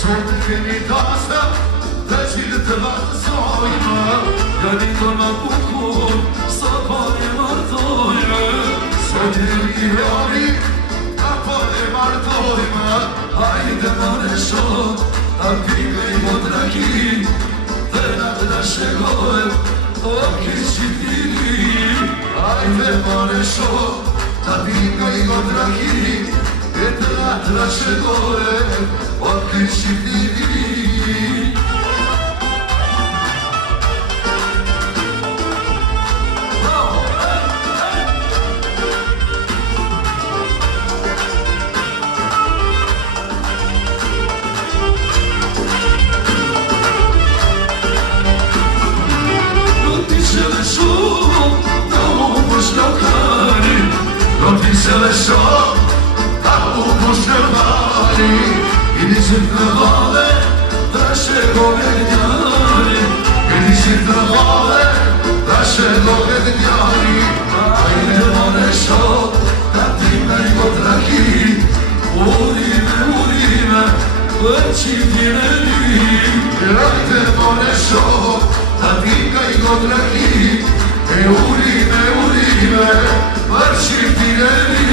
Sot kemi tasë dhe qilë të vazhdojmë Jani të më bukur, sa pari martojmë Sot kemi rari, ka pari martojmë Hajde mare shok, ta pime I modraki Dhe na të da shegojmë, o kishë tiri Hajde mare shok, ta pime I modraki Dhe na të da shegojmë, o kishë tiri Se le shok, ta u push në mali I nisit në vale, ta shegove njari I nisit në vale, ta shegove njari Hajde mone shok, ta time I modraki Urime, për qiftin e një Hajde mone shok, ta time I modraki Urime, për qiftin e një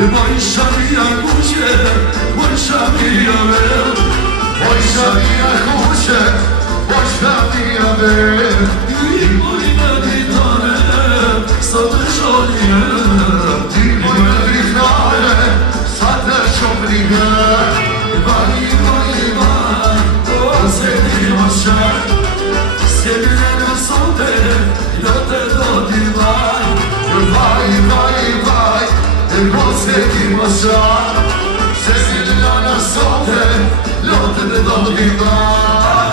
Moj shamia kuqe, moj shamia ver Moj shamia kuqe, moj shamia ver I moj në ditare, sa të shonje I moj në ditare, sa të shonje Vaj, o se ti më shaj Se bine në sote, jo te do t'i vaj Vaj Po se ti më shak Se si në lana sote Lote të do t'i vaj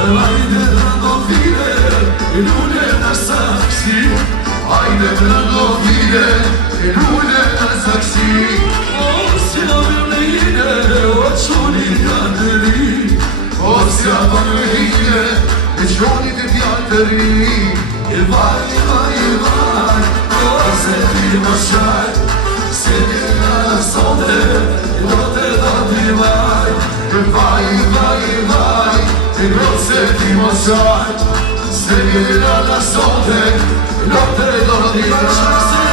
Hajde të ndovine Lune në saksi Hajde të ndovine Lune në saksi O si avim në hine O qoni t'janë të ri O si avim në hine E qoni t'janë të ri E vaj O se ti më shaj Se ti në sote Do te do t'i vaj E vaj E se ti më shaj Se ti në sote Do te do t'i vaj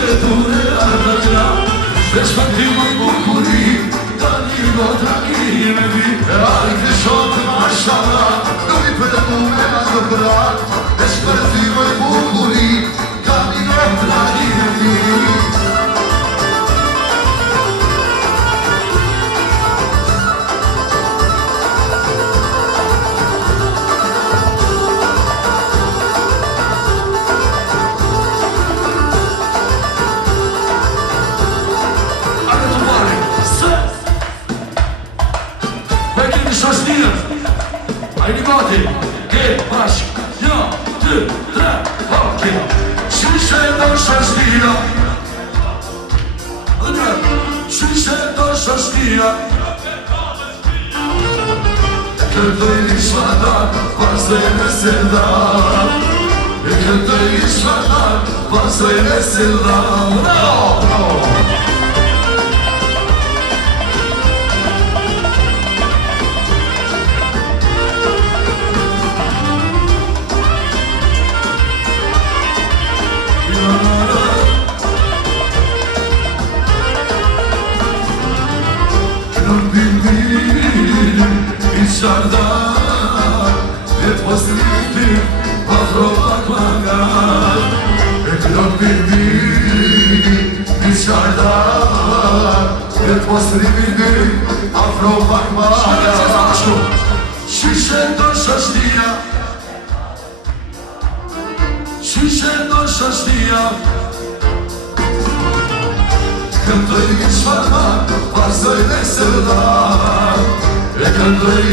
me dure ardakra Shpesh pa ti më bukurim Ta një gotra ki me vi Ai të shotë mashallah Nuk i për mu me ma të brat Vesh për ti më bukurim Ta një gotra ki me vi Hajde gati, ke bashk, ja, 2, 3, ok Qyshe do shashtia Qyshe do shashtia Këtë i shvatar, pasë e në sildar Këtë i shvatar, pasë e në sildar Bravo! Dışarıdan hep hasretim Afrolar mangal Ekran bildiğin dışarıdan hep hasretim Afrolar mangal Şişe do şaştıya Şişe do şaştıya Când îi șfarma, va să-i veselă Când îi